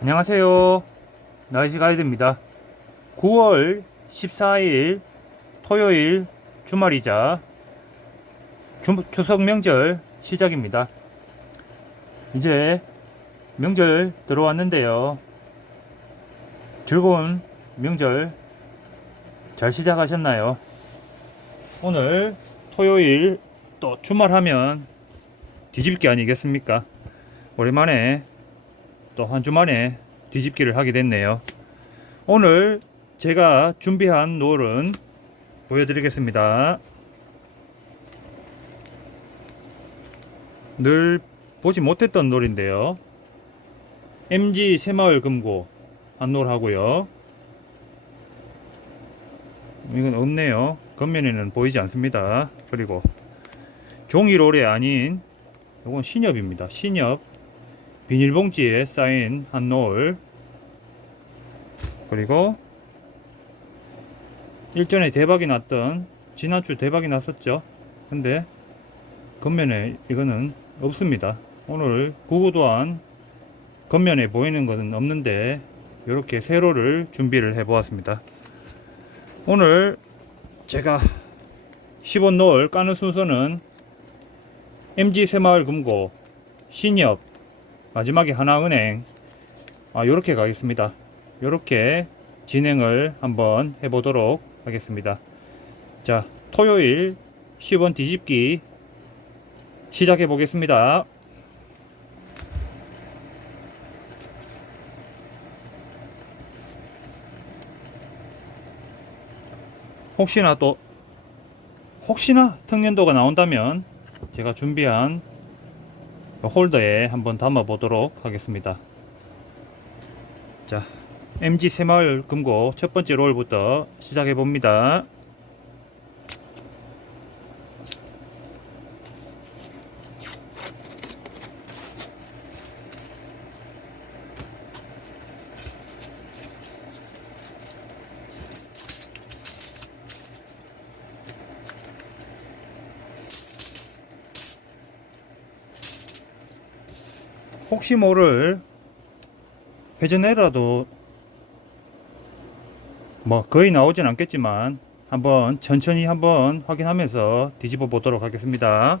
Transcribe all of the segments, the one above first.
안녕하세요. 나이스 가이드입니다. 9월 14일 토요일 주말이자 주- 추석 명절 시작입니다. 이제 명절 들어왔는데요. 즐거운 명절 잘 시작하셨나요? 오늘 토요일 또 주말하면 뒤집기 아니겠습니까? 오랜만에 또 한 주 만에 뒤집기를 하게 됐네요. 오늘 제가 준비한 롤은 보여드리겠습니다. 늘 보지 못했던 롤인데요. MG 새마을 금고 한롤 하고요. 이건 없네요. 겉면에는 보이지 않습니다. 그리고 종이 롤이 아닌 이건 신엽입니다. 신엽 비닐봉지에 쌓인 한 노을 그리고 일전에 대박이 났던 지난주 대박이 났었죠 근데 겉면에 이거는 없습니다 오늘 구구 또한 겉면에 보이는 것은 없는데 이렇게 세로를 준비를 해 보았습니다 오늘 제가 10원 노을 까는 순서는 MG 새마을 금고 신협 마지막에 하나은행 아, 요렇게 가겠습니다. 요렇게 진행을 한번 해보도록 하겠습니다. 자, 토요일 10원 뒤집기 시작해 보겠습니다. 혹시나 또 혹시나 특년도가 나온다면 제가 준비한 홀더에 한번 담아 보도록 하겠습니다. 자, MG 새마을 금고 첫 번째 롤부터 시작해 봅니다. 혹시 모를 회전에라도 뭐 거의 나오진 않겠지만 한번 천천히 한번 확인하면서 뒤집어 보도록 하겠습니다.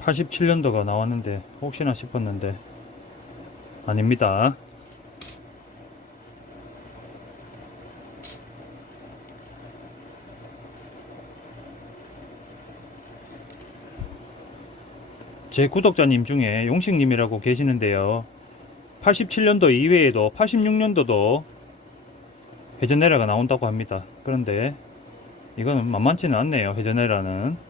팔십칠 년도가 나왔는데 혹시나 싶었는데 아닙니다. 제 구독자님 중에 용식님이라고 계시는데요. 87년도 이외에도 86년도도 회전에러가 나온다고 합니다. 그런데 이거는 만만치는 않네요. 회전에러는.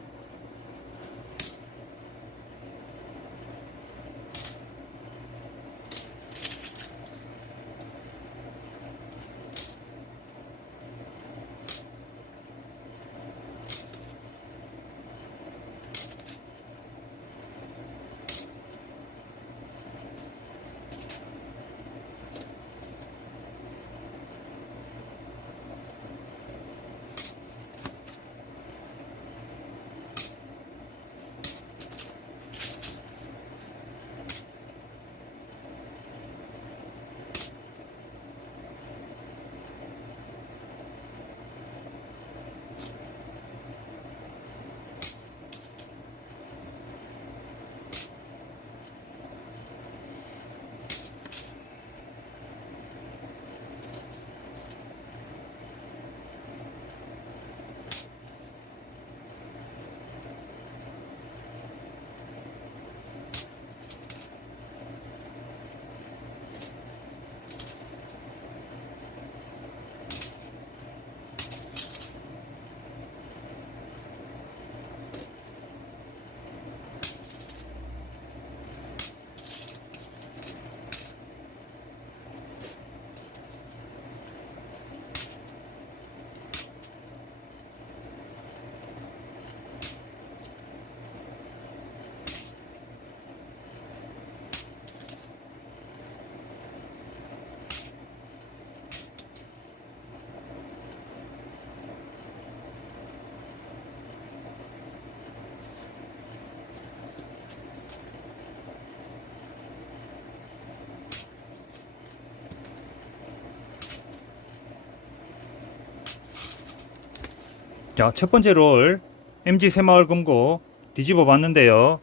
자, 첫 번째 롤 MG 새마을 금고 뒤집어 봤는데요.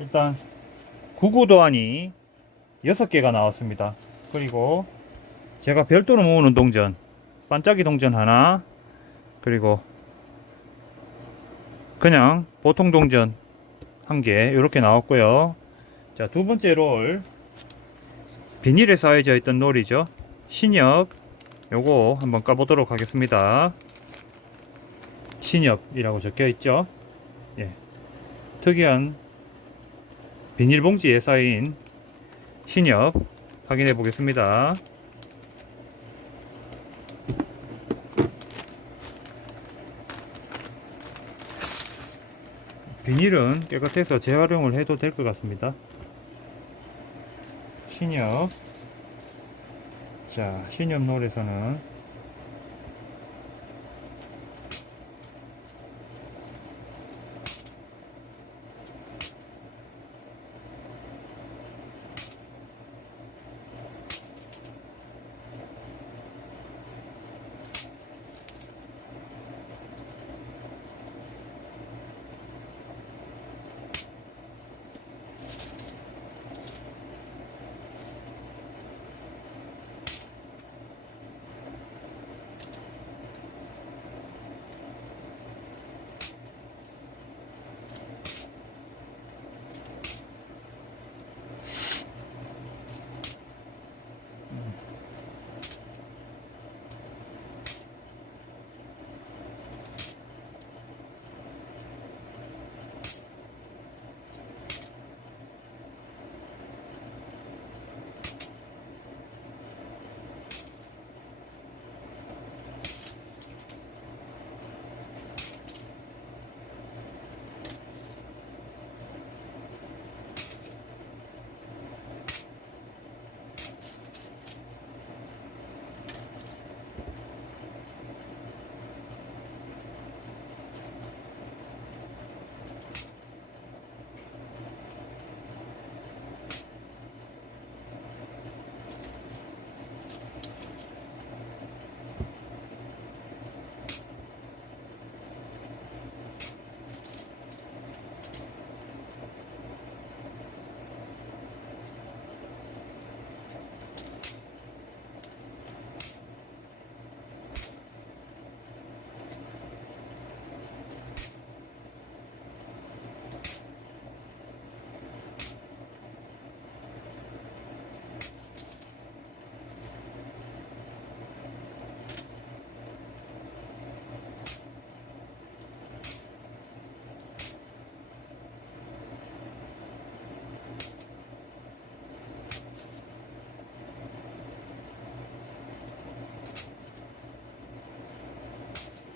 일단 구구 도안이 6개가 나왔습니다. 그리고 제가 별도로 모으는 동전 반짝이 동전 하나 그리고 그냥 보통 동전 한 개 이렇게 나왔고요. 자, 두 번째 롤 비닐에 쌓여져 있던 롤이죠. 신엽 요거 한번 까보도록 하겠습니다. 신엽이라고 적혀 있죠. 예. 특이한 비닐봉지에 쌓인 신엽 확인해 보겠습니다. 비닐은 깨끗해서 재활용을 해도 될 것 같습니다. 신엽. 자, 신엽 롤에서는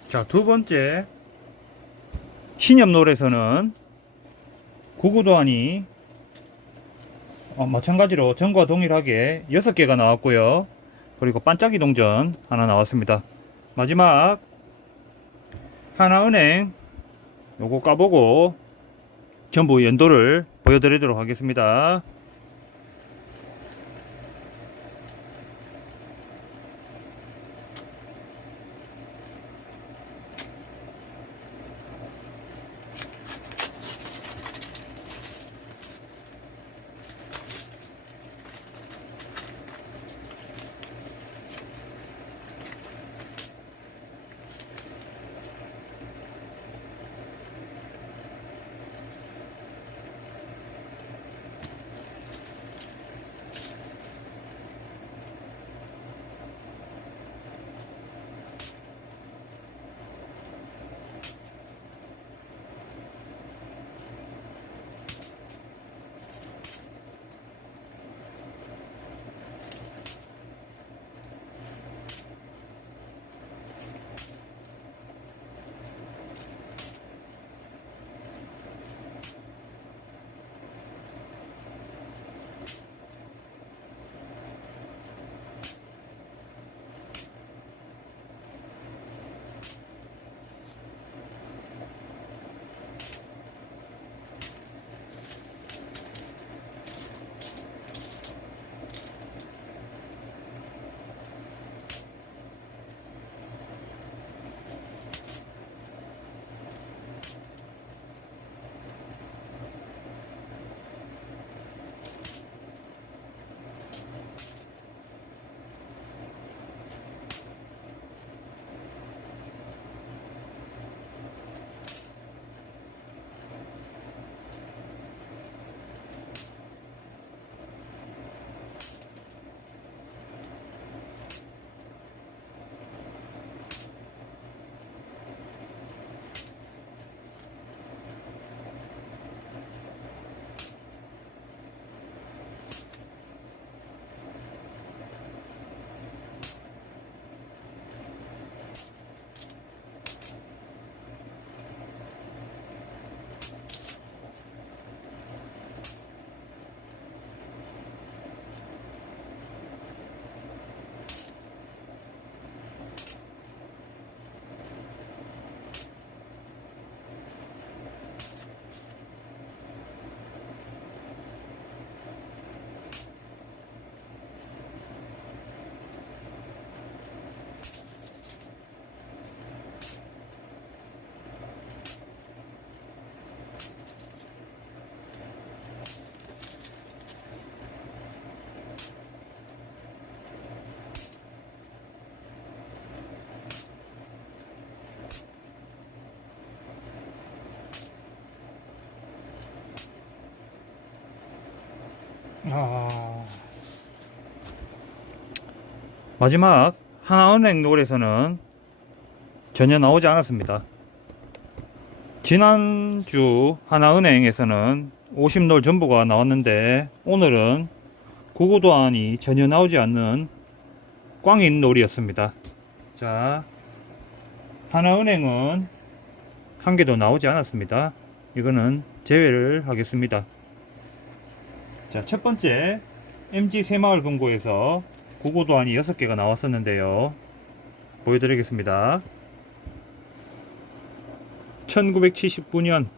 자, 두 번째 신엽롤에서는 구구도안이 어, 마찬가지로 전과 동일하게 6개가 나왔고요. 그리고 반짝이 동전 하나 나왔습니다. 마지막 하나은행 요거 까보고 전부 연도를 보여드리도록 하겠습니다. 아, 마지막 하나은행 롤에서는 전혀 나오지 않았습니다. 지난주 하나은행에서는 50롤 전부가 나왔는데 오늘은 구구도안이 전혀 나오지 않는 꽝인 롤이었습니다. 자, 하나은행은 한 개도 나오지 않았습니다. 이거는 제외를 하겠습니다. 자, 첫 번째 MG 새마을 금고에서 고고도 안이 6개가 나왔었는데요. 보여드리겠습니다. 1979년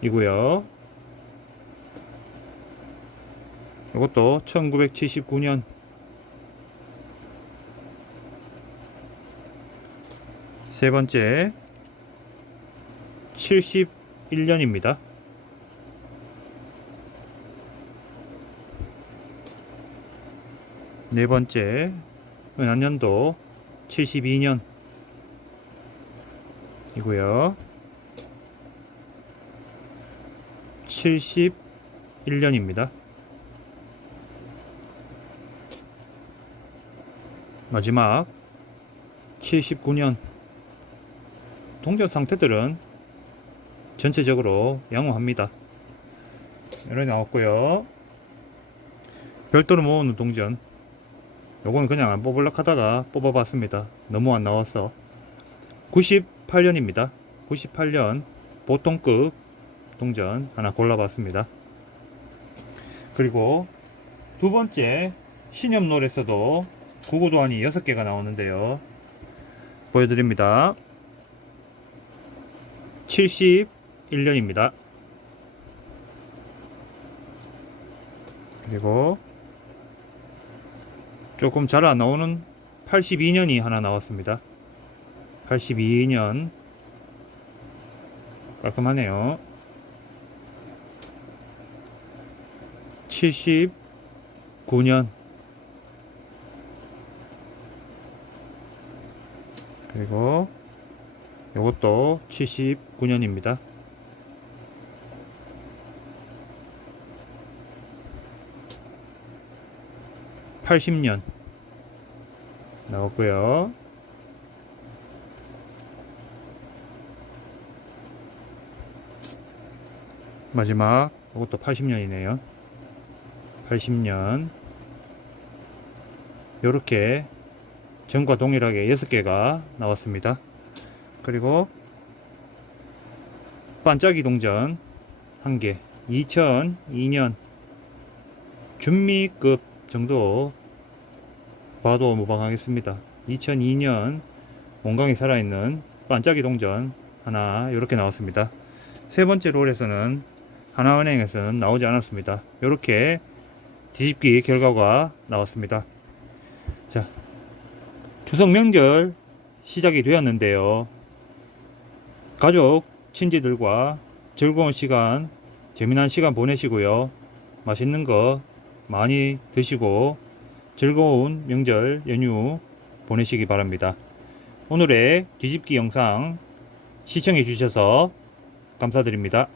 이고요. 이것도 1979년 세 번째 71년입니다. 네 번째 은한년도 72년 이고요. 71년입니다. 마지막 79년 동전 상태들은 전체적으로 양호합니다. 이렇게 나왔고요. 별도로 모으는 동전 요거는 그냥 안 뽑으려고 하다가 뽑아봤습니다. 너무 안 나와서 98년입니다. 98년 보통급 동전 하나 골라봤습니다. 그리고 두 번째 신협롤에서도 구구도안이 6개가 나오는데요. 보여드립니다. 71년입니다. 그리고 조금 잘 안 나오는 82년이 하나 나왔습니다. 82년 깔끔하네요. 79년 그리고 이것도 79년입니다. (80년) 나왔고요. 마지막 이것도 80년이네요. 80년 요렇게 전과 동일하게 6개가 나왔습니다. 그리고 반짝이 동전 1개 2002년 준미급 정도 봐도 무방하겠습니다. 2002년 원광이 살아있는 반짝이 동전 하나 이렇게 나왔습니다. 세 번째 롤에서는 하나은행에서는 나오지 않았습니다. 이렇게 뒤집기 결과가 나왔습니다. 자, 추석 명절 시작이 되었는데요. 가족, 친지들과 즐거운 시간, 재미난 시간 보내시고요. 맛있는 거 많이 드시고 즐거운 명절 연휴 보내시기 바랍니다. 오늘의 뒤집기 영상 시청해 주셔서 감사드립니다.